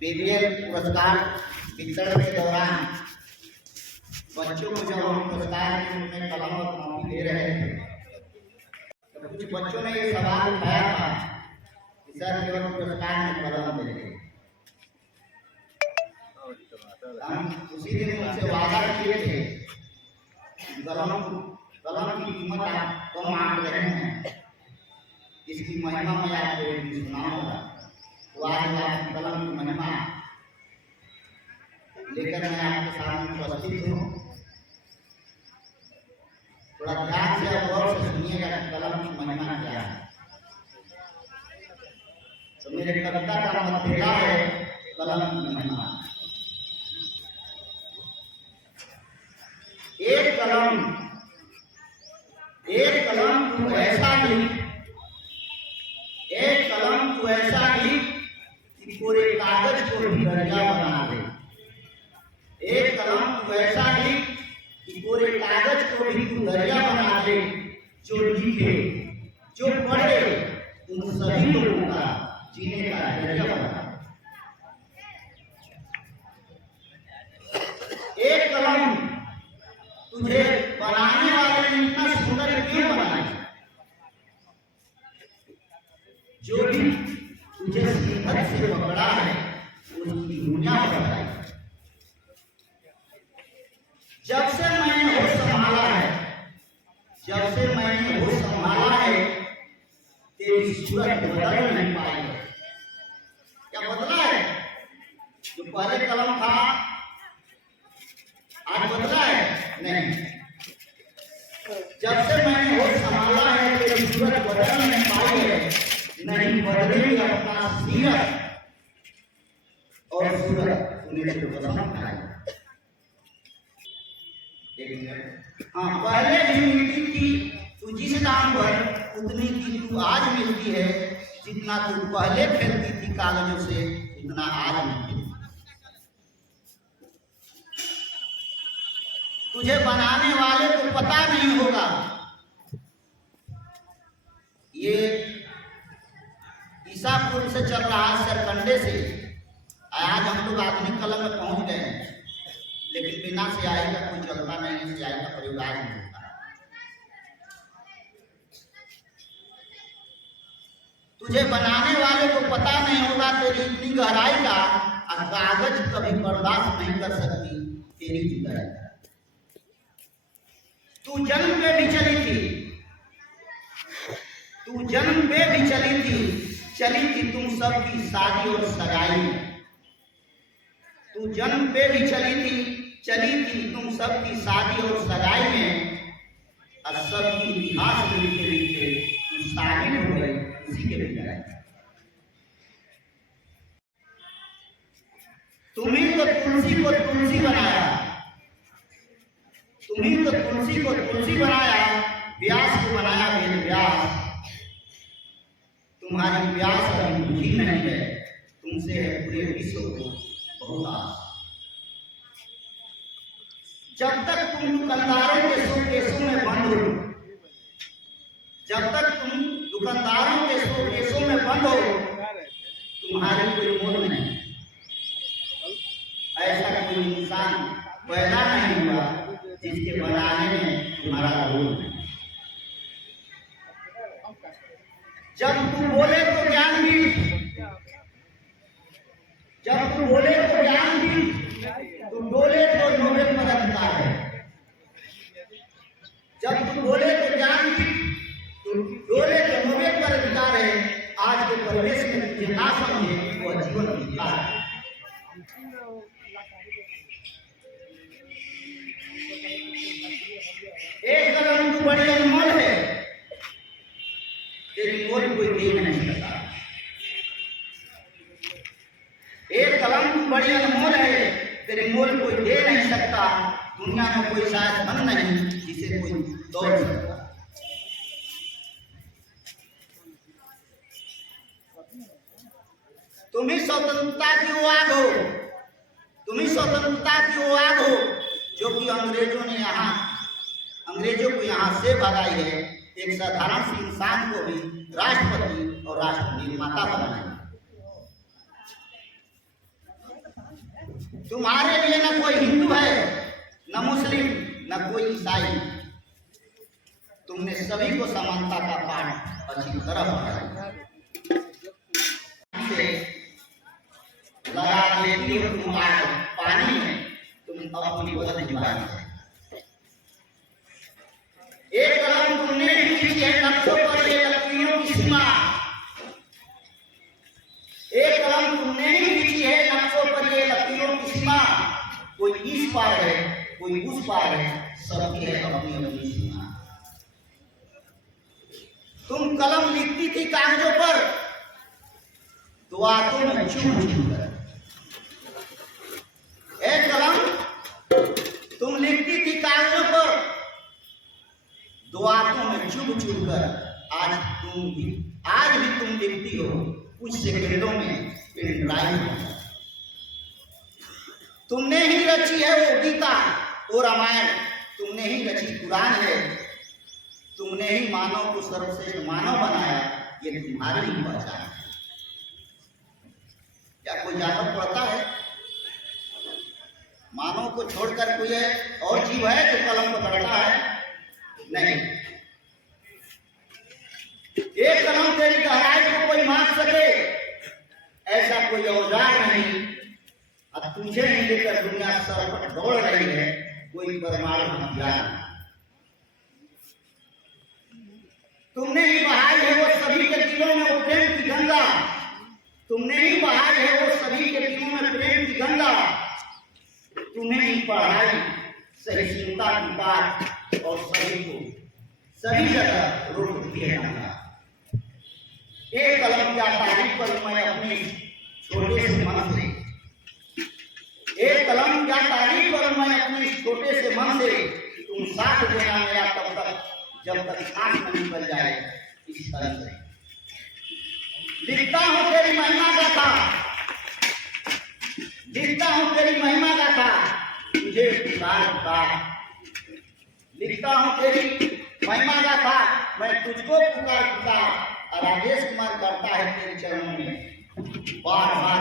PVL पुरस्कार वितरण के दौरान बच्चों को जब हम पुरस्कार के रूप में कलम और कॉपी दे रहे थे तो कुछ बच्चों ने ये सवाल उठाया था कि सर केवल पुरस्कार में कलम दे रहे। हम उसी दिन उनसे वादा किए थे कलम की कीमत आप कम आंक रहे हैं, इसकी महिमा मैं आपको एक दिन सुनाऊंगा। तो आज मैं कलम की महिमा लेकर मैं आपके सामने उपस्थित हूँ। थोड़ा ध्यान से और गौर से सुनिएगा कि कलम की महिमा क्या है। तो मेरे कविता का मतभेदा है कलम की महिमा। एक कलम तू ऐसा लिख, एक कलम तू ऐसा लिख कि पूरे कागज को भी दरिया बना दे। एक कलम तू ऐसा लिख कि पूरे कागज को भी तू दरिया बना दे। जो लिखे जो पढ़े उन सभी लोगों का जीने का दरिया बना दे। एक कलम तुझे बनाने वाले ने इतना सुंदर क्यों बनाया? जो भी तुझे शिद्दत से पकड़ा है उसकी दुनिया बताई। जब से मैंने होश संभाला है, जब से मैंने होश संभाला है, तेरी सूरत बदल नहीं पाई। क्या बदला है? जो पहले कलम था आज बदला है? नहीं। जब से मैंने होश संभाला है तेरी सूरत बदल नहीं पाई है। नहीं बदलेगी अपना सीरत और सूरत उन्हें तो पसंद आई। हाँ, पहले भी मिलती थी तू जिस दाम पर उतनी की तू आज मिलती है। जितना तू पहले खेलती थी कागजों से उतना आज मिलती। तुझे बनाने वाले को पता नहीं होगा। ये ईसापुर से चल रहा है सरकंडे से। आज हम लोग आधुनिक कलम में पहुंच गए हैं, लेकिन बिना स्याही का कोई चलता नहीं है। स्याही का प्रयोग आज नहीं होता। तुझे बनाने वाले को पता नहीं होगा तेरी इतनी गहराई का, और कागज कभी बर्दाश्त नहीं कर सकती तेरी जुदाई का। तू जन्म पे भी चली थी, तू जन्म पे भी चली थी तुम सबकी शादी और सगाई में। तू जन्म पे भी चली थी तुम सबकी शादी और सगाई में। और सबकी इतिहास लिखते लिखते तू शादी हो गई उसी के बिगाई। तुम्ही तो तुलसी को तुलसी बनाया, तुम्ही तो तुलसी को तुलसी बनाया, व्यास को बनाया वेद व्यास। तुम्हारी प्यास अभी बुझी नहीं है, तुमसे है पूरे विश्व को बहुत आस। जब तक तुम दुकानदारों के शोकेसों में बंद हो, जब तक तुम दुकानदारों के शोकेसों में बंद हो, तुम्हारे कोई मोल नहीं। ऐसा कोई इंसान पैदा नहीं हुआ जिसके बनाने में तुम्हारा रोल नहीं। जब तू बोले तो ज्ञान भी, जब तू बोले तो ज्ञान भी, तू बोले तो नोबेल पर अधिकार है। जब तू बोले तो ज्ञान भी, तू बोले तो नोबेल पर अधिकार है। आज के परिवेश में तुझे ना समझे वो जीवन विकार है। एक कलम तू बड़ी अनमोल है, तेरी मोल कोई दे नहीं सकता। एक कलम तू बड़ी अनमोल है, तेरे मोल कोई दे नहीं सकता। दुनिया में कोई शायद धन नहीं जिसे कोई दौड़ सकता। तुम ही स्वतंत्रता की वो आग हो, तुम ही स्वतंत्रता की वो आग हो जो कि अंग्रेजों को यहाँ से भगाई है। एक साधारण सी इंसान को भी राष्ट्रपति और राष्ट्र निर्माता बनाया। तुम्हारे लिए न कोई हिंदू है, न मुस्लिम, न कोई ईसाई। तुमने सभी को समानता का पाठ अच्छी तरह पढ़ाया। लगा लेती हो तुम आग पानी में, तुम अपनी वजह दीवानी है। एक कलम तुमने खींची है नक्शों पर ये लकीरों की सीमा। एक कलम तुमने ही खींची है नक्शों पर ये लकीरों की सीमा। कोई इस पार है, कोई उस पार है, सबकी है अपनी अपनी सीमा। तुम कलम लिखती थी कागजों पर, तो आंखों में चुभ चुभ कर। एक कलम तुम लिखती थी कागजों पर, दो आंखों में चुभ चुभ कर। आज भी तुम लिखती हो कुछ सेकंडों में पेन ड्राइव। तुमने ही रची है वो गीता, वो रामायण, तुमने ही रची कुरान है। तुमने ही मानव को सर्वश्रेष्ठ मानव बनाया, ये तुम्हारी ही पहचान है। क्या कोई जानवर पढ़ता है? मानव को छोड़कर कोई और जीव है जो कलम पकड़ता है? नहीं। एक कलम तेरी गहराई को कोई माप सके ऐसा कोई औजार नहीं। अब तुझे नहीं लेकर दुनिया सर पर दौड़ रही है कोई परमाणु हथियार। तुमने ही बहाई है वो सभी के दिलों में वो प्रेम की गंगा। तुमने ही बहाई है वो सभी के दिलों में प्रेम की गंगा। तुम्हें ही पढ़ाई सहिष्णुता की बात और सभी जगह रोक दिया गया। एक कलम क्या तारीफ करूं मैं अपने छोटे से मन से। एक कलम क्या तारीफ करूं मैं अपने छोटे से मन से। तुम साथ देना मेरा तब तक जब तक सांस न निकल जाए। इस तरह से लिखता हूं तेरी महिमा गाथा, लिखता हूं तेरी महिमा गाथा, तुझे पुकार। लिखता हूं तेरी महिमा गाथा, मैं तुझको पुकार। और राजेश कुमार करता है तेरे चरणों में बार बार।